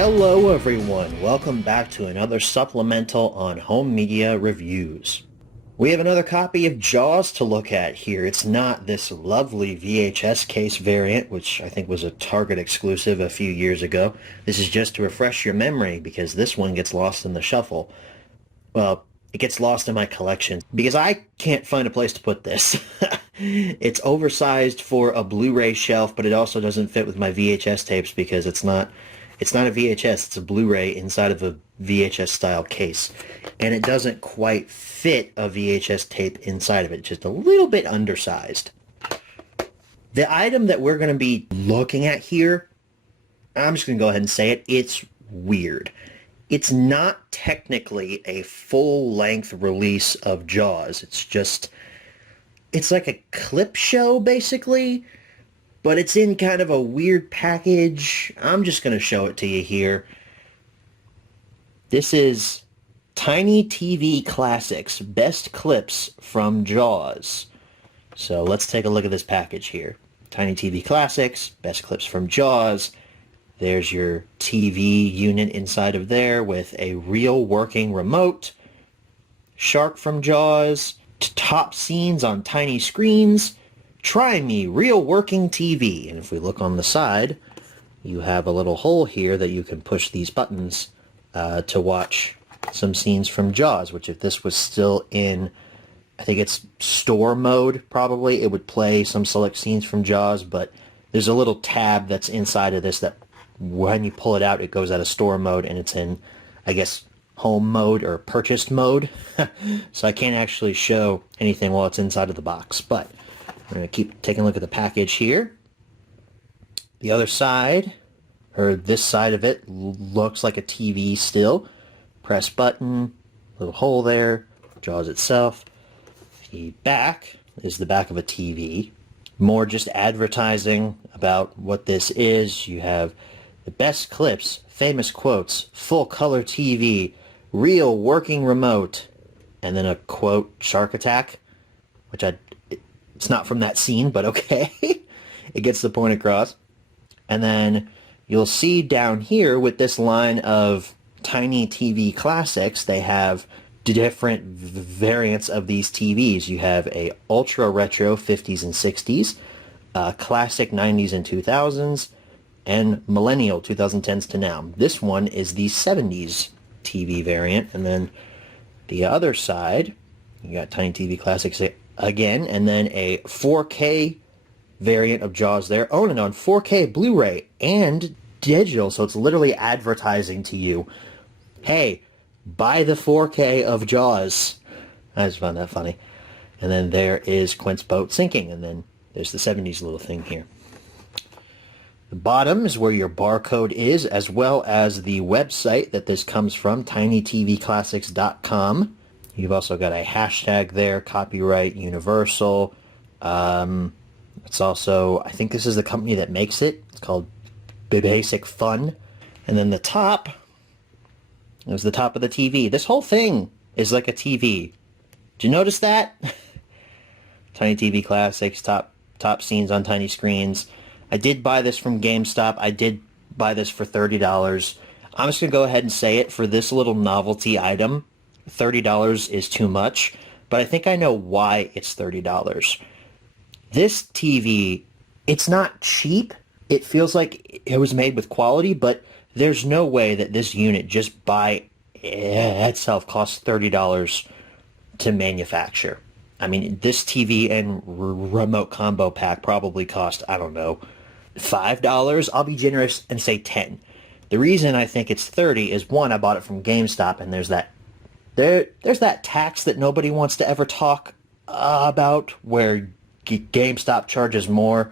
Hello everyone, welcome back to another supplemental on home media reviews. We have another copy of Jaws to look at here. It's not this lovely VHS case variant, which I think was a Target exclusive a few years ago. This is just to refresh your memory because this one gets lost in the shuffle. Well, it gets lost in my collection because I can't find a place to put this. It's oversized for a Blu-ray shelf, but it also doesn't fit with my VHS tapes because it's not a VHS, it's a Blu-ray inside of a VHS style case. And it doesn't quite fit a VHS tape inside of it, just a little bit undersized. The item that we're going to be looking at here, I'm just going to go ahead and say it, it's weird. It's not technically a full-length release of Jaws. It's like a clip show, basically. But it's in kind of a weird package. I'm just going to show it to you here. This is Tiny TV Classics, Best Clips from Jaws. So let's take a look at this package here. Tiny TV Classics, Best Clips from Jaws. There's your TV unit inside of there with a real working remote. Shark from Jaws. Top scenes on tiny screens. Try me, real working TV. And if we look on the side, you have a little hole here that you can push these buttons to watch some scenes from Jaws, which if this was still in, I think it's store mode probably, it would play some select scenes from Jaws, but there's a little tab that's inside of this that when you pull it out, it goes out of store mode and it's in, I guess, home mode or purchased mode. So I can't actually show anything while it's inside of the box, but we're going to keep taking a look at the package here. The other side, or this side of it, looks like a TV still. Press button, little hole there, Jaws itself. The back is the back of a TV. More just advertising about what this is. You have the best clips, famous quotes, full color TV, real working remote, and then a quote, Shark Attack, which it's not from that scene, but okay. It gets the point across. And then you'll see down here with this line of Tiny TV Classics, they have different variants of these TVs. You have a ultra retro 50s and 60s, classic 90s and 2000s, and millennial 2010s to now. This one is the 70s TV variant. And then the other side, you got Tiny TV Classics again, and then a 4K variant of Jaws there. Own it on 4K Blu-ray and digital, so it's literally advertising to you, hey, buy the 4K of Jaws. I just found that funny. And then there is Quint's boat sinking, and then there's the 70s little thing here. The bottom is where your barcode is, as well as the website that this comes from, tinytvclassics.com. You've also got a hashtag there, copyright Universal. It's also, I think this is the company that makes it. It's called Basic Fun. And then the top is the top of the TV. This whole thing is like a TV. Did you notice that? Tiny TV Classics, top scenes on tiny screens. I did buy this from GameStop. I did buy this for $30. I'm just going to go ahead and say it, for this little novelty item, $30 is too much, but I think I know why it's $30. This TV, it's not cheap. It feels like it was made with quality, but there's no way that this unit just by itself costs $30 to manufacture. I mean, this TV and remote combo pack probably cost, I don't know, $5. I'll be generous and say $10. The reason I think it's $30 is, one, I bought it from GameStop, and there's that tax that nobody wants to ever talk about, where GameStop charges more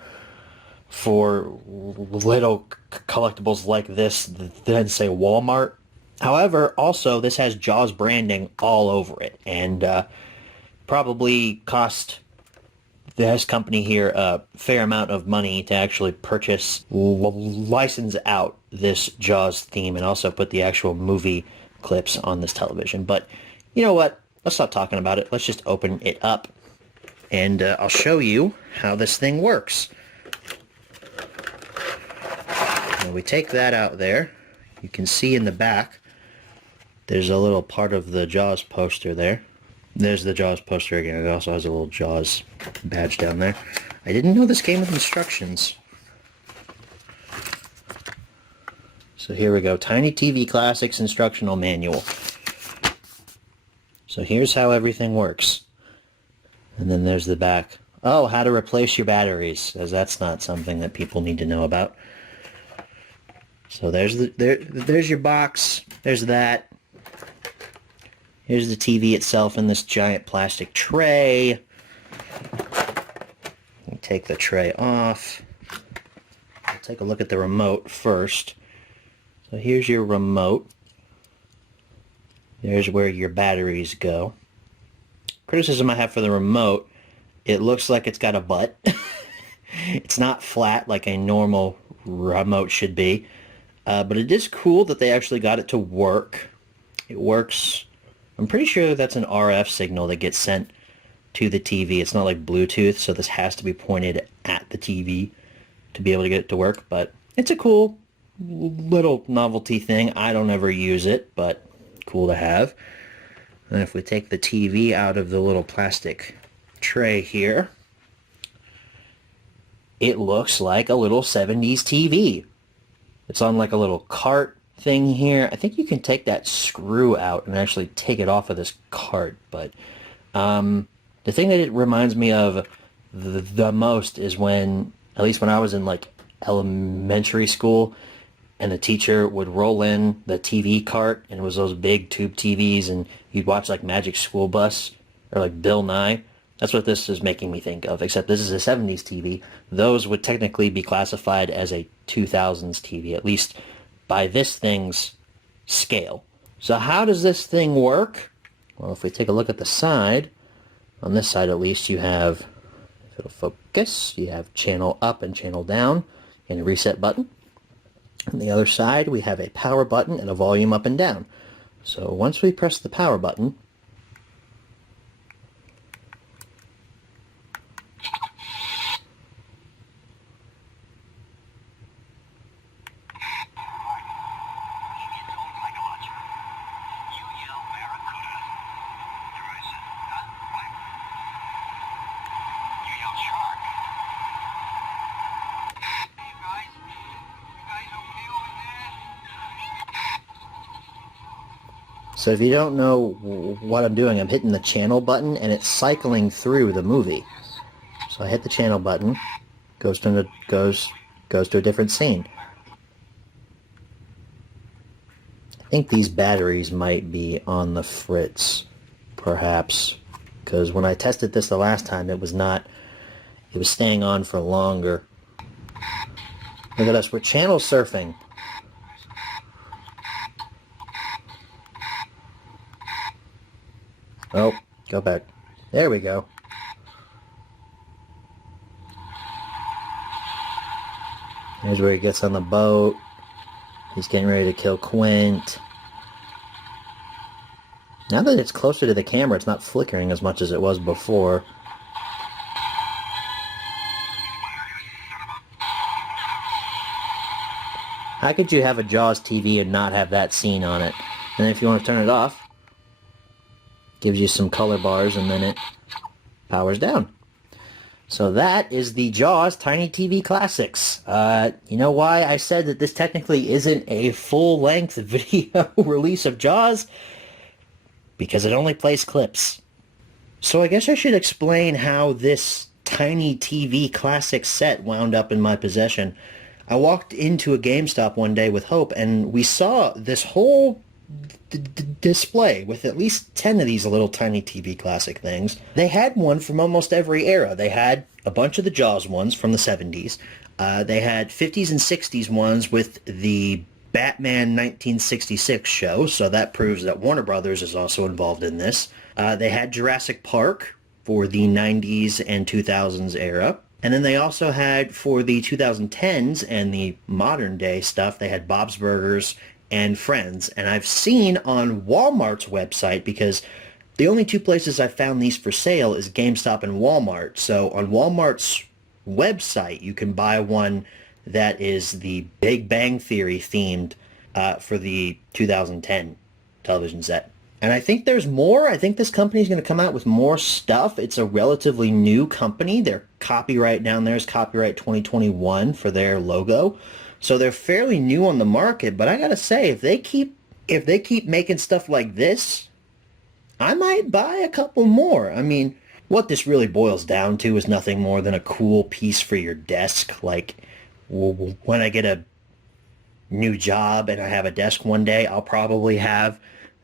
for little collectibles like this than, say, Walmart. However, also, this has Jaws branding all over it, and probably cost this company here a fair amount of money to actually purchase, license out this Jaws theme, and also put the actual movie clips on this television. But you know what? Let's stop talking about it. Let's just open it up, and I'll show you how this thing works. And we take that out there, You can see in the back, there's a little part of the Jaws poster there. There's the Jaws poster again. It also has a little Jaws badge down there. I didn't know this came with instructions. So here we go. Tiny TV Classics Instructional Manual. So here's how everything works. And then there's the back. Oh, how to replace your batteries, as that's not something that people need to know about. So there's your box. There's that. Here's the TV itself in this giant plastic tray. You take the tray off. We'll take a look at the remote first. So here's your remote. There's where your batteries go. Criticism I have for the remote, it looks like it's got a butt. It's not flat like a normal remote should be. But it is cool that they actually got it to work. It works. I'm pretty sure that's an RF signal that gets sent to the TV. It's not like Bluetooth, so this has to be pointed at the TV to be able to get it to work. But it's a cool little novelty thing. I don't ever use it, but cool to have. And if we take the TV out of the little plastic tray here, it looks like a little 70s TV. It's on like a little cart thing here. I think you can take that screw out and actually take it off of this cart, but the thing that it reminds me of the most is when, at least when I was in like elementary school, and the teacher would roll in the TV cart, and it was those big tube TVs, and you'd watch like Magic School Bus or like Bill Nye. That's what this is making me think of, except this is a 70s TV. Those would technically be classified as a 2000s TV, at least by this thing's scale. So how does this thing work? Well, if we take a look at the side, on this side at least, you have, if it'll focus, you have channel up and channel down, and a reset button. On the other side, we have a power button and a volume up and down. So once we press the power button, so if you don't know what I'm doing, I'm hitting the channel button and it's cycling through the movie. So I hit the channel button, goes to a different scene. I think these batteries might be on the fritz, perhaps, because when I tested this the last time, it was not. It was staying on for longer. Look at us, we're channel surfing. Oh, go back. There we go. Here's where he gets on the boat. He's getting ready to kill Quint. Now that it's closer to the camera, it's not flickering as much as it was before. How could you have a Jaws TV and not have that scene on it? And then if you want to turn it off, gives you some color bars, and then it powers down. So that is the Jaws Tiny TV Classics. You know why I said that this technically isn't a full-length video release of Jaws? Because it only plays clips. So I guess I should explain how this Tiny TV Classic set wound up in my possession. I walked into a GameStop one day with Hope, and we saw this whole display with at least 10 of these little Tiny TV Classic things. They had one from almost every era. They had a bunch of the Jaws ones from the 70s. They had 50s and 60s ones with the Batman 1966 show, so that proves that Warner Brothers is also involved in this. They had Jurassic Park for the 90s and 2000s era. And then they also had, for the 2010s and the modern day stuff, they had Bob's Burgers and Friends. And I've seen on Walmart's website, because the only two places I've found these for sale is GameStop and Walmart. So on Walmart's website, you can buy one that is the Big Bang Theory themed for the 2010 television set. And I think there's more. I think this company is going to come out with more stuff. It's a relatively new company. Their copyright down there is copyright 2021 for their logo. So they're fairly new on the market, but I got to say, if they keep making stuff like this, I might buy a couple more. I mean, what this really boils down to is nothing more than a cool piece for your desk. Like, when I get a new job and I have a desk one day, I'll probably have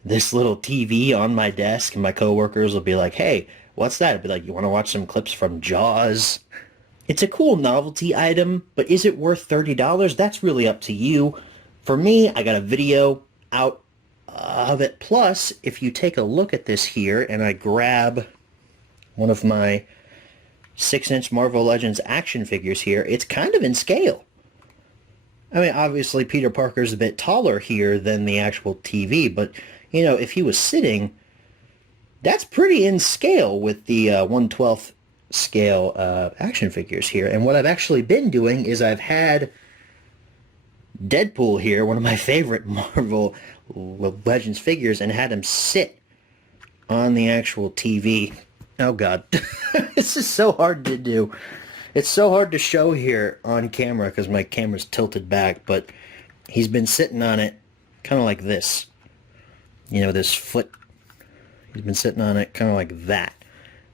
this little TV on my desk, and my coworkers will be like, hey, what's that? I'll be like, you want to watch some clips from Jaws? It's a cool novelty item, but is it worth $30? That's really up to you. For me, I got a video out of it. Plus, if you take a look at this here and I grab one of my 6-inch Marvel Legends action figures here, it's kind of in scale. I mean, obviously Peter Parker's a bit taller here than the actual TV, but, you know, if he was sitting, that's pretty in scale with the 1/12 scale action figures here. And what I've actually been doing is I've had Deadpool here, one of my favorite Marvel Legends figures, and had him sit on the actual TV. Oh god, this is so hard to do. It's so hard to show here on camera because my camera's tilted back, but he's been sitting on it kind of like this. You know, this foot, he's been sitting on it kind of like that,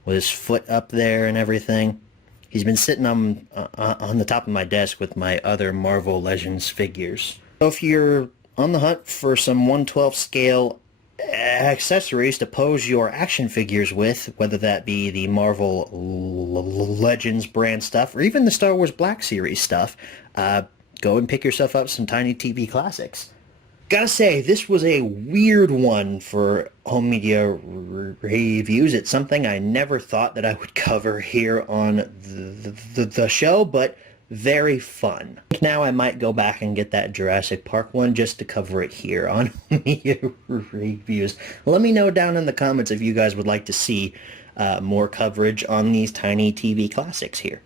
with his foot up there and everything. He's been sitting on the top of my desk with my other Marvel Legends figures. So if you're on the hunt for some 1/12 scale accessories to pose your action figures with, whether that be the Marvel Legends brand stuff or even the Star Wars Black Series stuff, go and pick yourself up some Tiny TV Classics. Gotta say, this was a weird one for home media reviews. It's something I never thought that I would cover here on the show, but very fun. Now I might go back and get that Jurassic Park one just to cover it here on home media reviews. Let me know down in the comments if you guys would like to see more coverage on these Tiny TV Classics here.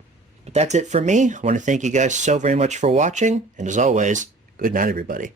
But that's it for me. I want to thank you guys so very much for watching, and as always, good night everybody.